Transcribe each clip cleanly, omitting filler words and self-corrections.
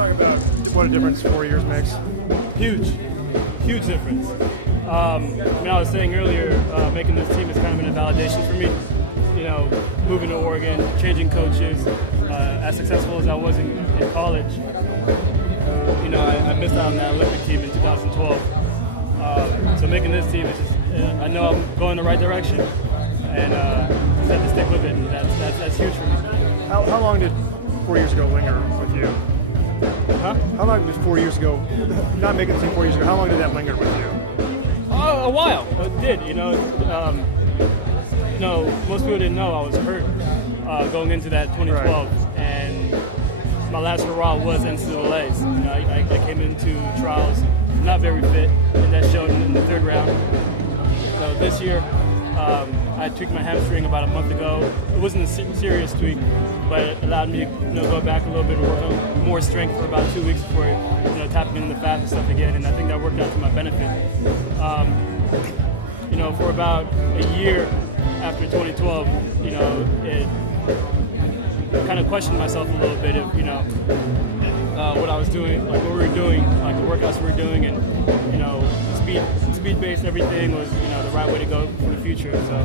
talk about what a difference 4 years makes? Huge difference. I was saying earlier, making this team has kind of been a validation for me. Moving to Oregon, changing coaches, as successful as I was in college. I missed out on that Olympic team in 2012. So making this team is just, I know I'm going the right direction, and just have to stick with it, and that's huge for me. How long did 4 years ago linger with you? Huh? How long did 4 years ago, not making the team 4 years ago, how long did that linger with you? A while. It did, most people didn't know I was hurt going into that 2012, and my last hurrah was NCAAs. I came into trials not very fit, and that showed in the third round. So this year, I tweaked my hamstring about a month ago. It wasn't a serious tweak, but it allowed me to go back a little bit and work on more strength for about 2 weeks before tapping into the fast and stuff again, and I think that worked out to my benefit. For about a year after 2012, it kind of questioned myself a little bit of, what I was doing, like what we were doing, like the workouts we were doing, and, speed-based everything was, the right way to go for the future. So,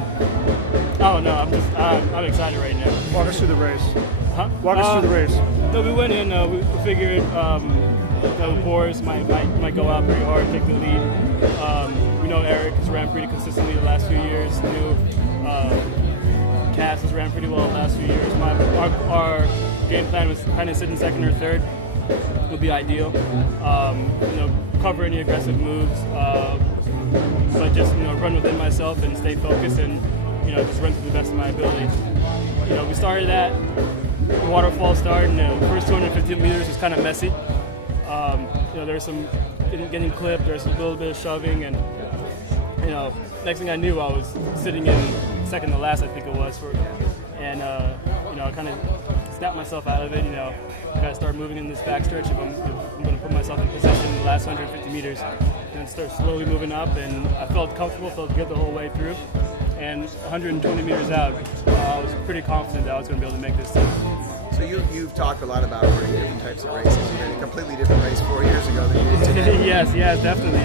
I don't know, I'm excited right now. Walk us through the race. Huh? Walk us through the race. No, we went in, we figured, Boris might go out pretty hard, take the lead. We know Eric has ran pretty consistently the last few years. Cass has ran pretty well the last few years. Our game plan was kind of sitting second or third would be ideal. Cover any aggressive moves, but just run within myself and stay focused and just run to the best of my ability. We started at the waterfall start, and the first 250 meters was kind of messy. There's some getting clipped, there's a little bit of shoving, and next thing I knew, I was sitting in second to last, I think it was, and I kind of snapped myself out of it. I got to start moving in this backstretch if I'm going to put myself in position in the last 150 meters, and start slowly moving up. And I felt comfortable, felt good the whole way through. And 120 meters out, I was pretty confident that I was going to be able to make this team. So you've talked a lot about running different types of races. You ran a completely different race 4 years ago than you did today. Yes, definitely.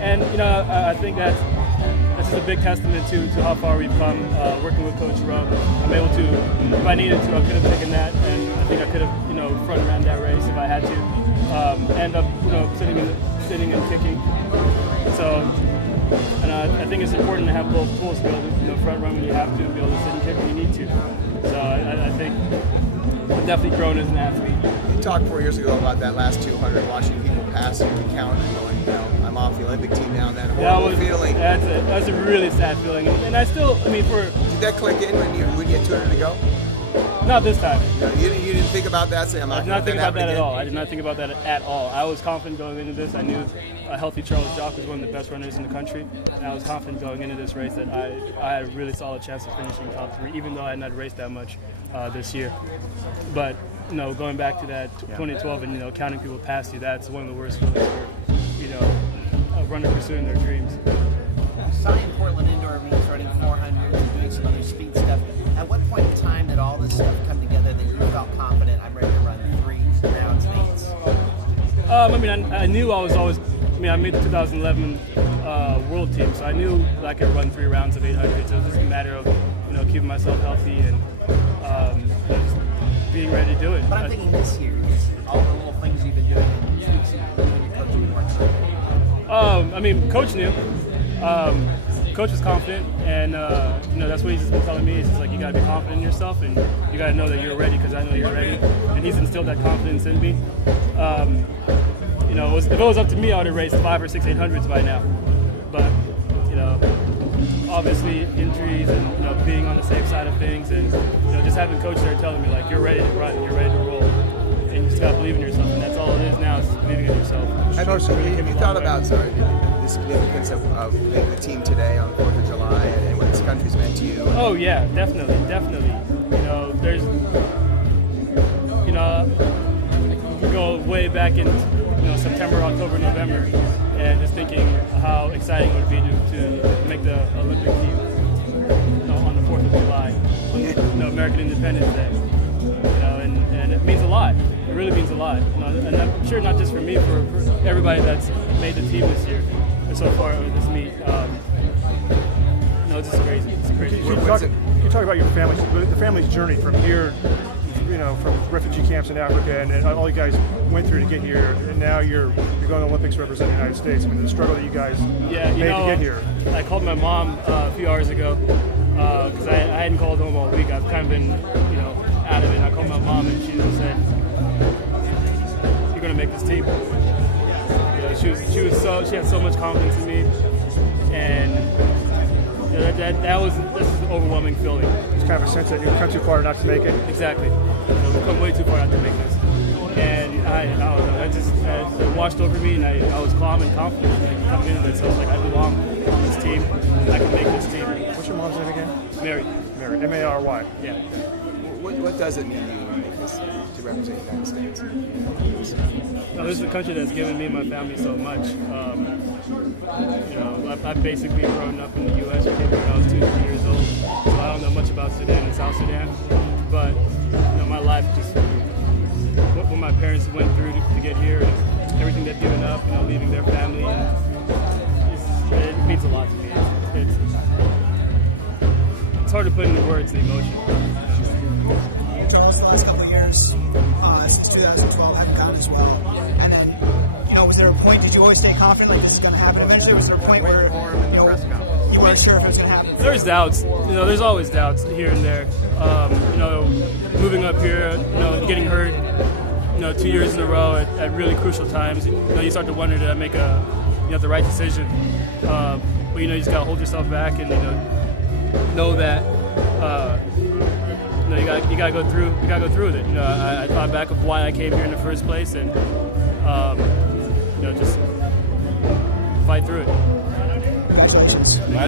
And I think that's just a big testament to how far we've come working with Coach Rub. I'm able to, if I needed to, I could have taken that, and I think I could have, front ran that race if I had to. End up, sitting and kicking. So, and I think it's important to have both tools to be able to, front run when you have to, be able to sit and kick when you need to. So I think I've definitely grown as an athlete. You talked 4 years ago about that last 200, watching people pass you and count and going, I'm off the Olympic team now, and that horrible feeling. That's a really sad feeling. And I still, did that click in when you had 200 to go? Not this time. No, you didn't think about that? Say, I'm not I did not think about that at all. I did not think about that at all. I was confident going into this. I knew a healthy Jock was one of the best runners in the country, and I was confident going into this race that I had a really solid chance of finishing top 3, even though I had not raced that much this year. But going back to that 2012 and counting people past you, that's one of the worst feelings for a runner pursuing their dreams. Saw you in Portland Indoor when he was running 400 and doing some other speed stuff. At what point in time did all this stuff come together that you felt confident, I'm ready to run 3 rounds and 8s? I knew I was always. I made the 2011 World Team, so I knew I could run 3 rounds of 800. So it was just a matter of keeping myself healthy and just being ready to do it. But I'm thinking this year, all the little things you've been doing and tweaks you've been doing, coaching been working on. Coach knew. Coach was confident, and that's what he's just been telling me. He's just like, you gotta be confident in yourself, and you gotta know that you're ready, because I know you're ready. And he's instilled that confidence in me. If it was up to me, I would have raced 5 or 6 800s by now. But obviously injuries and being on the safe side of things, and just having Coach there telling me like, you're ready to run, you're ready to roll, and you just gotta believe in yourself, and that's all it is now, is believing in yourself. Have you thought about the significance of the team today on 4th of July and what this country's meant to you? Oh yeah, definitely. There's, you go way back in September, October, November, and just thinking how exciting it would be to make the Olympic team on the 4th of July, on American Independence Day. And means a lot. It really means a lot. You know, and I'm sure not just for me, for everybody that's made the team this year, and so far with this meet. No, it's just crazy. It's crazy. Can you talk about your family, the family's journey from here, you know, from refugee camps in Africa, and all you guys went through to get here, and now you're going to the Olympics representing the United States. I mean, the struggle that you guys made to get here. I called my mom a few hours ago because I hadn't called home all week. I've kind of been, you know, out of it. And I called my mom, and she just said, "You're going to make this team." You know, she had so much confidence in me, and you know, that was an overwhelming feeling. It's kind of a sense that you've come too far not to make it. Exactly. You know, we've come way too far not to make this. And I don't know, it washed over me, and I was calm and confident coming into this. So I was like, I belong on this team. I can make this team. What's your mom's name again? Mary. Mary. M-A-R-Y. Yeah. What does it mean to you to make this, to represent the United States? No, this is a country that's given me and my family so much. You know, I've basically grown up in the U.S. I came here when I was 2 to 3 years old, so I don't know much about Sudan and South Sudan. But you know, my life just what my parents went through to get here, and everything they've given up, you know, leaving their family, and it means a lot to me. It's hard to put into words the emotion. Charles, the last couple of years, since 2012, hadn't gone as well. And then, you know, was there a point, did you always stay confident like this is going to happen eventually? Was there a point where, you know, you weren't sure if it was going to happen? There's doubts. You know, there's always doubts here and there. You know, moving up here, you know, getting hurt, you know, 2 years in a row at really crucial times. You know, you start to wonder, did I make the right decision? But, you know, you just got to hold yourself back and, you know that, you know, you gotta go through with it. You know, I thought back of why I came here in the first place, and you know, just fight through it. Congratulations.